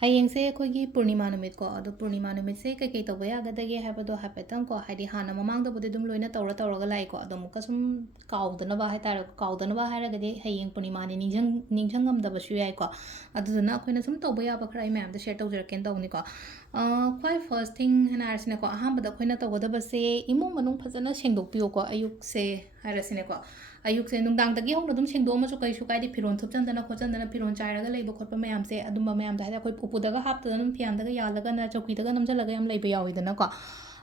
Hayeng se akhoi Purnima numit ko ado Purnima numit se kai tawba yagadage habado hapetang ko haidi hana mamang da budi dum loina tawra lai ko ado muka sum kaudana ba haitare kaudana ba haragade Hayeng Purnima ni ningjangam da basu yai ko aduna akhoi sum tawba ya ba khara I ma'am da share tawjaraken tawni ko khwai first thing hana arsine ko ahambada akhoi na tawda ba se imong manung phajana sengdok piyo ko ayuk se harasine ko ayuk se nungdang dagi hong dum sengdo ma su kai su kai di phiron thupchandana khochandana phiron chairaga leiba khotpa mayam se adumba mayam da haida khoi pupudaga haptadana phiamdaga yalaga na chaukidaga namjalaga yam leiba yawidana ko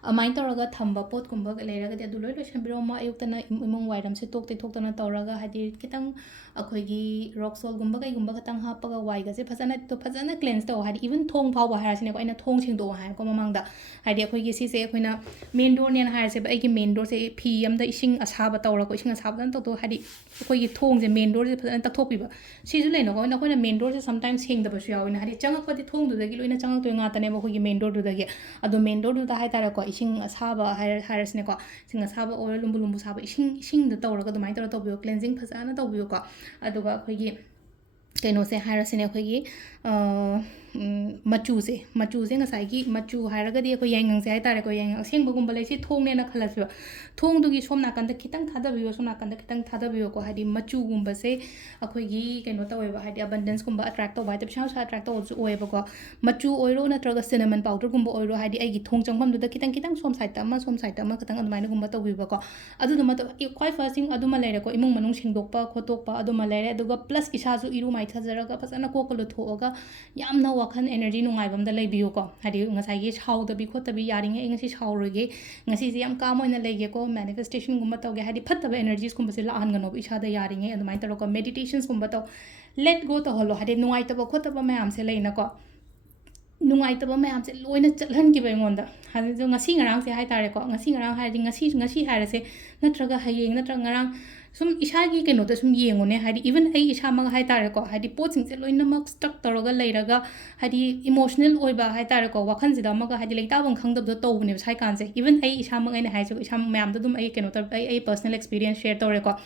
amain tawraga thamba pot kumba leiraga de adu loi loi sambiro ma ayuktana imong wairam se tokte thoktana tawraga hadi kitang akhoi gi rock salt gumba kai gumba khatang hapaga waiga se phajana cleanse taw hadi even thong phaw ba harasine ko aina thong sengdo ha ko mamangda hadi akhoi gi si se akhoi na main door ne harase ba ai gi main door se phi amda ising asaba tawra ko ising asaba dan to hadi akhoi gi thong je main door se phajana takthokpi ba si ju leina ko na akhoi na main door se sometimes hengda ba su yawina hadi changak pati thong du dagi loina changak to nga tane ba akhoi gi main door du dagi ado main door du da hai tara ko ising asaba harasine ko sing asaba oil lumbu lumbu saba ising da tawra ko dumai tawra tawbiyo cleansing phajana tawbiyo ko aduga akhoi gi kaino se harasine akhoi gi machu se ngasai gi machu haraga di ko yangang se haitare ko yangang seng bagum balai se thong ne na khalaswa thong du gi somna kan da kitang thada biyo somna kan da kitang thada biyo ko hadi machu gumba se akhoi gi kaino tawe ba hadi abundance gumba attract to bai tab sha attract to ju oe ba ko machu oiro na traga cinnamon powder gumba oiro hadi ai gi thong changpham du da kitang som side ta ma kitang admai na gumba to bi ba ko adu duma to khoi fasting adu ma leire ko imung manung singdok pa khotok pa adu ma leire aduga plus isa ju iru mai thajaraga fasana ko ko lo thoga yamna wakhan energy nungaibam da leibiyo ko hadi ngasai gi chawdabi khotabi yaringe ngasi chawroge ngasi ji yam kam oina lege ko manifestation gumba tawge hadi phattaba energies gumba se lahan gano isa da yaringe adumai taro ko meditations gumba taw let go to holo hadi nungai taba khotaba mayam se leina ko nungai taba mayam se loina chalhan ki bengonda hadi jo ngasi ngarang se hai tare ko ngasi ngarang hadi ngasi harase natraga hayeng natraga ngarang sum ishagi ke no ta sum yengone hadi even ai isha ma hai tare ko hadi pot sing se loina mak stuck toroga leiraga hadi emotional oiba hai tare ko wakhan jida ma ga hadi leita bang khangdab do to bune sai kan se even ai isha ma ai na hai jo isha mayam da dum ai ke no ta ai personal experience share tore ko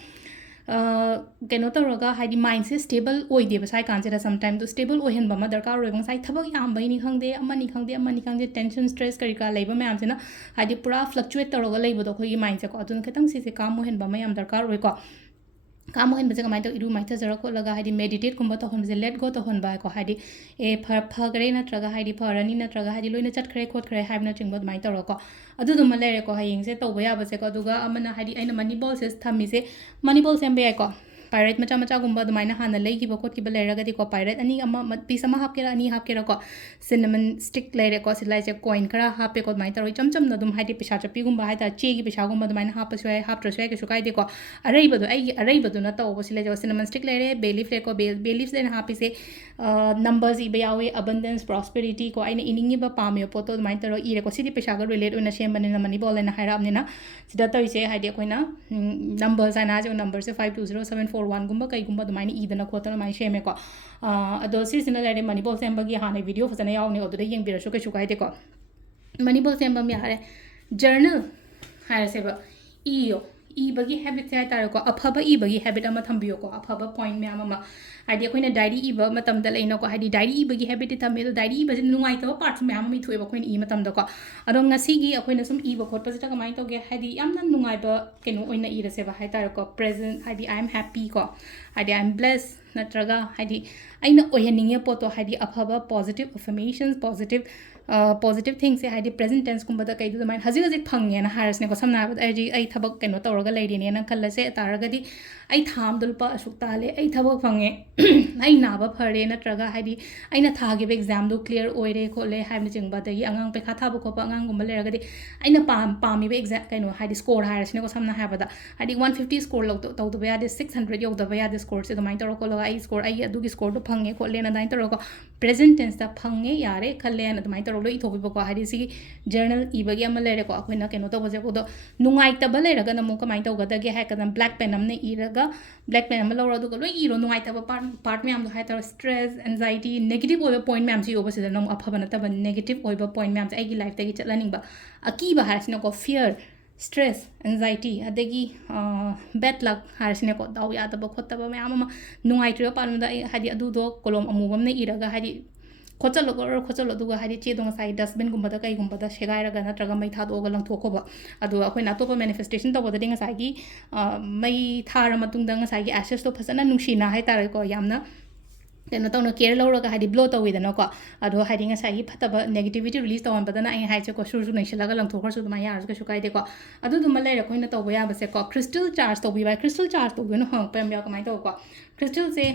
keno tawraga hadi mind se stable oide ba sai kan se sometime to stable ohen ba ma darkar roi bang sai thabak yam bai ni khangde tension stress kari ka leiba mayam se na hadi pura fluctuate tawraga leiba do khoi mind se ko adun khetang si se kam ohen ba ma yam darkar roi ko काम होन बजे कमाई तो इरु माइथा जरा को लगा Hadi meditate कुंबा तो होन बजे लेट गो तो होन बा को हादी ए फगरे नत्रगा हादी फरनी नत्रगा हादी लोइना चटखरे खोटखरे हाइबना चिंगबो माइ तो को अदु दुम लेरे को हायिंग से तोबा या बसे को दुगा अमना हादी आइना मनी बॉल से थमी से मनी बॉल सेंबे को पायरेट मचा गुंबा दुमाइना हाना लेगिबो खोटकिबो लेरगदी को पायरेट अनि अमा पीस अमा हापकेरा अनि हापकेरा को सिनेमन स्टिक लेरे को सिलाई से कॉइन खरा हापे को माइ तरो चमचम न दुम हादी पिसा चपी गुंबा हादा चे गी पिसा गुंबा दुमाइना हापसु है हापत्रसु है के सुकाइदे को अरैबदो अरैबदो न तो सिलाई जो सिनेमन स्टिक लेरे बेलीफ ले को बेलीफ ले हापी से नंबर्स इबे यावे अबंडेंस प्रॉस्पेरिटी को आइना इनिंगिबा पामियो पोतो दुमाइ तरो इरे को सिदी पिसा ग रिलेट ओना सेमबने न मनी बॉल लेना हाइराबने ना सिदा तोइसे हादी कोइना नंबर्स आना जो नंबर से 520741 गुंबा कई गुंबा दुमाइना इदना खोतना माइ सेमे को अदो सिसिना लेरे मनी बॉल सेमबगी हाने वीडियो फसना यावने अदुदा येंबिरसु के सुकाइदे को मनी बॉल सेमबम यारे जर्नल हारसेबा इयो इबगी हैबिट से हाइतारे को अफबा इबगी हैबिट अमा थंबियो को अफबा पॉइंट में अमा हाइदि अखोइना डायरी इबा मतम द लेनो को हाइदि डायरी इबगी हैबिट थमे तो डायरी इबजे नुंगाइ तो पार्ट्स में अमा मिथुएबा अखोइना इ मतम द को अदो ngasi अखोइना सम इबा खोटपा जटा कमाइ तोगे हाइदि यामना नुंगाइबा केनो ओइना इरसेबा हाइतारे को प्रेजेंट हाइदि आई एम हैप्पी को हाइदि आई एम ब्लेस्ड नत्रगा हाइदि आइना ओहनिंगे पोतो हाइदि अफबा पॉजिटिव अफर्मेशंस पॉजिटिव थिंग्स हाइदि प्रेजेंट टेंस कुंबा द कइदु माइन हजिग फंगे ना हारसने को समना आई थबक केनो तौरगा लेरिने ना खल्लसे तारगदि आई थाम दुलपा असुक ताले आई थबक फंगे आई नाबा फरे नत्रगा हाइदि आइना थागे एग्जाम दो क्लियर ओइरे खोले हाइबन चिंगबा दगी अंगांग पेखा थाबो खोपा अंगांग गुंबा लेरगदि आइना पामी बे एग्जाम केनो हाइदि स्कोर हारसने को समना हाबदा हाइदि 150 स्कोर लौ तौदबा यादे 600 यौदबा यादे स्कोर से दुमाइन तौर को लगा आई स्कोर आई अदुगी स्कोर दो फंगे खोले ना दाइन तौर को प्रेजेंट टेंस दा फंगे यारे खल्ले ना दुमाइन तौर लो इथोबो को हाइदि सी जर्नल इबगी अमा लेरे को अखोइना केनो तौबजे को दो नुंगाइ तब लेरगा नमु कमाइन तौगदगे हाइकदम ब्लैक पेन अमने इरगा ब्लैक पेन अमा लौरा दुगा लो इरो नुंगाइ तब पार्ट में हम हाइ तौर स्ट्रेस एंजाइटी नेगेटिव ओइबा पॉइंट में हम सी ओबसे नम अफबा नतब नेगेटिव ओइबा पॉइंट में हम आइगी लाइफ तगी चलनिंगबा अकीबा हारसिना को फियर स्ट्रेस एंजाइटी अदगी बैड लक हारसिने को दाउ यादब खोतब मैम नुंगाइट्रियो पालमदा हादि अदुदो कोलम अमुबम ने इरगा हादि खोचलो हादी चेदो ngसाई डस्टबिन गुम्बदा कई गुम्बदा शेगायरगा नत्रगा मै थादोगा लंगथोखोबा अदु अखोइना अतोपा मैनिफेस्टेशन तौबददि ngसाई मै थार मतुंगदा ngसाई एसेस तो फसना नुंगसिना हाइतारेको यामना कनो तौना केयर लौरगा हादी ब्लो तौइदनको अदो हादी ngसाई फतबा नेगेटिविटी रिलीज तौनबदना आई हाइचेको सुरु नैसलागा लंगथोखरसु दुमा यारस कछु काइदेको अदु दुमा लेरे कोइना तौबा याबसेको क्रिस्टल चार्ज तौबिबा क्रिस्टल चार्ज तौबिनो हंग पेम या कमाइ तौको क्रिस्टल से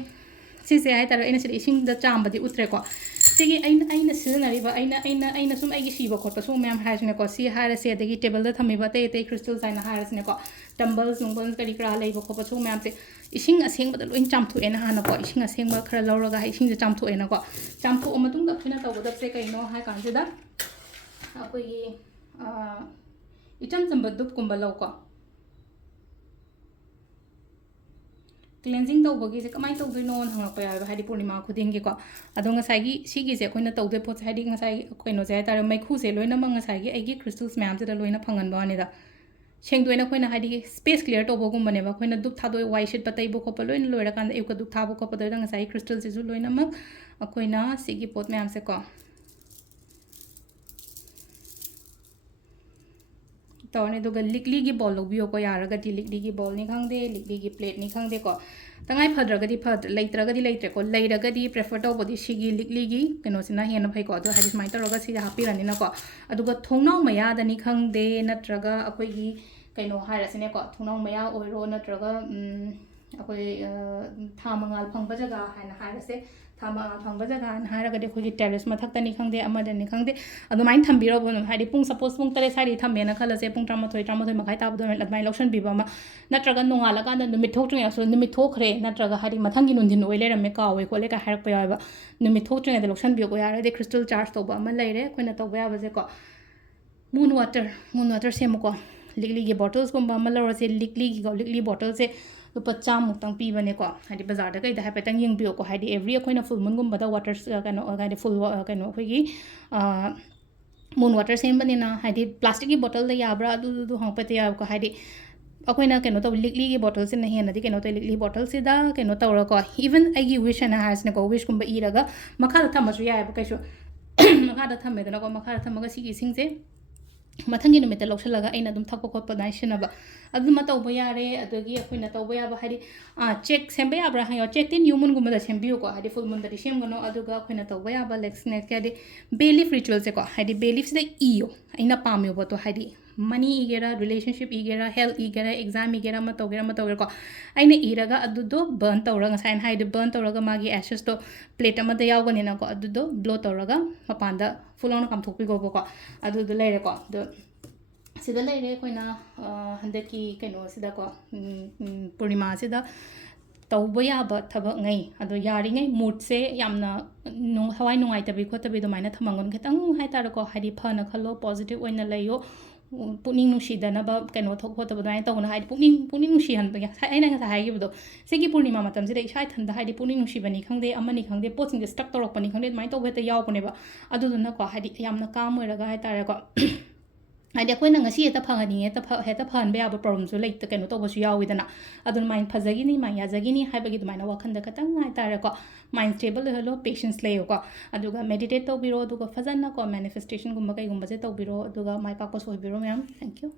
सिसे हाइतारे एना सिदि इसिंग द चामबदि उतरेको सिगी अइना सिजनरिबा अइना सुम आइगी सिबा खोटो सु मैम हाइसनेको सि हाइरसे अदगी टेबल द थमिबा ते क्रिस्टल साइना हाइरसनेको टम्बल्स नुंगबल्स करी करा लेबो खोपा सु मैम ते इसिंग असेंगबदा लोइन चामथुएना हानाको इसिंग असेंगबा खरा लौरगा इसिंग द चामथुएनाको चामथु अमतुंग अखिना तौबदा से कइनो हाइ कांसिदा अखोई इचम चंबा दुप कुंबा लौको क्लेंजिंग तौबगी से कमाई तौदोइनो हंगरप याबा हादी पूर्णिमा खुदिंगी को अदो ngसाई सिगी से अखोइना तौदे पोत हादी ngसाई कइनो जे तारे मैखु से लोइना मंग ngसाई आइगी क्रिस्टल्स मैम से लोइना फंगन बानीदा शेंगदोइना खोइना हादी स्पेस क्लियर तौबगुमबनेबा खोइना दुप थादोइ वाइ शीट पतैबो खोप लोइना लोइरा कांदा एउका दुप थाबो खोप दोइदा ngसाई क्रिस्टल से लोइना मंग अखोइना सिगी पोत मैम से को तौने दुगा लिकली की बॉल लौबियो को यारगदी लिकली की बॉल नि खंगदे लिकली की प्लेट नि खंगदे को तंगाई फद्रगदी फद लेत्रगदी लेत्रे को लेरगदी प्रेफर तौबदी सिगी लिकली की कइनोसिना हेन फै को अदो हादि समाइ तौरगा सिदा हापिरनिना को अदुगा थोंनाउ मयादनि खंगदे नत्रगा अखोइगी कइनो हाइरसिने को थोंनाउ मया ओइरो नत्रगा अखोइ थामंगाल फंगबा जगा हाइना हाइरसे थामंगाल फंगबा जगा हाइरगदी अखोइगी टेरेस मथक्तनि खंगदे अमदनि खंगदे अदुमाइन थम्बिरबो हाइदि पुंग सपोज पुंग तरे साइदि थम्मेना खलसे पुंग 13 मखाइ ताबदो अदुमाइन लौसन बिबमा नत्रगा नोंगाला कांदा नुमित थोक्ट्रियासो नुमित थोखरे नत्रगा हाइदि मथंगी नुंदिन ओइ लेरमे कावे खोले का हारक पयाबा नुमित थोक्ट्रियादे लौसन बियो यारदे क्रिस्टल चार्ज तौबा अमा लेरे अखोइना तौबा याबजे को मून वाटर सेमुको लिकली की बॉटल्स गुम्बा अमा लौरसे लिकली बॉटल से लुपा चामुक्तंग पीबनेको हाइदि बाजार कई हाइफेटंग यंगबियोको हाइदि एवरी अखोइना फुल मून गुम्बदा वाटर कनो हाइदि फुल कनो अखोइगी मून वाटर सेमबनिना हाइदि प्लास्टिक की बॉटल द याब्रा अदु हंगपते याबको हाइदि अखोइना कनो तौ लिकली की बॉटल से नहेनदि कनो तौ लिकली बॉटल से दा कनो तौरको इवन आइगी विश एना हाइसनेको विश गुम्बा इरगा मखादा थमसु यायब कैसो मखादा थमेदनको मखादा थमगा सिगी सिंगसे मथंगी नुमित लौसलगा अइना दुम थप खोप नाइसनबा अदुमा तौबा यारे अदुगी अखोइना तौबा याबा हाइदि चेक सेंबा याब्रा हायो चेक तिन न्यू मून गुम्बदा सेंबियो को हाइदि फुल मून दि सेमगनो अदुगा अखोइना तौबा याबा लेक्स नेक्स्ट यादि बेलिफ रिचुअल से को हाइदि बेलिफ से इयो अइना पामियो बतो हाइदि मनी इगेरा रिलेशनशिप इगेरा हेल्थ इगेरा एग्जाम इगेरा म तौगेरा को अइना इरगा अदुदो बर्न तौरगा साइन हाइदि बर्न तौरगा मागी एशेस तो प्लेट अमदा यावगनिना को अदुदो ब्लो तौरगा मपांदा फुल ऑन कामथोकपिगोबो को अदुदो लेरे को दो सिदा लेरे कोइना हंदकी कइनो सिदा को पूर्णिमा सिदा तौबा याबा थबक ngै अदो यारिङै मूड से यामना हवाई नुंगाइतबि खोतबि दुमाइना थमंगन खतंग हाइतारको हाइदि फना खलो पॉजिटिव ओइना लैयो पुनिंग नुशीदनबा कइनो थोक खोतबा दुमाइ तौना हाइदि पुनिंग नुशी हनबा अइना ngसा हाइगिबदो सिगी पूर्णिमा मतम सिदा इसाइ थंदा हाइदि पुनिंग नुशीबनि खंगदे अमनि खंगदे पोचिंग स्टक तौरकपनि खंगदे दुमाइ तौबेता यावपनेबा अदुदुना को हाइदि यामना काम ओइरगा हाइतारको हाइदि अखोइना ngasi हेता फंगनि हेता फहनबे याबा प्रॉब्लमसु लेत कइनो तौबसु याविदना अदुन माइन फजगिनी माइन याजगिनी हाइबगी दुमाइना वखंदा खतंग हाइतारको माइन स्टेबल हेलो पेशेंस लेयोको अदुगा मेडिटेट तौबिरो अदुगा फजना को मैनिफेस्टेशन गुम्बा कइगुम्बा से तौबिरो अदुगा माइ पाको सोइबिरो मैम थैंक यू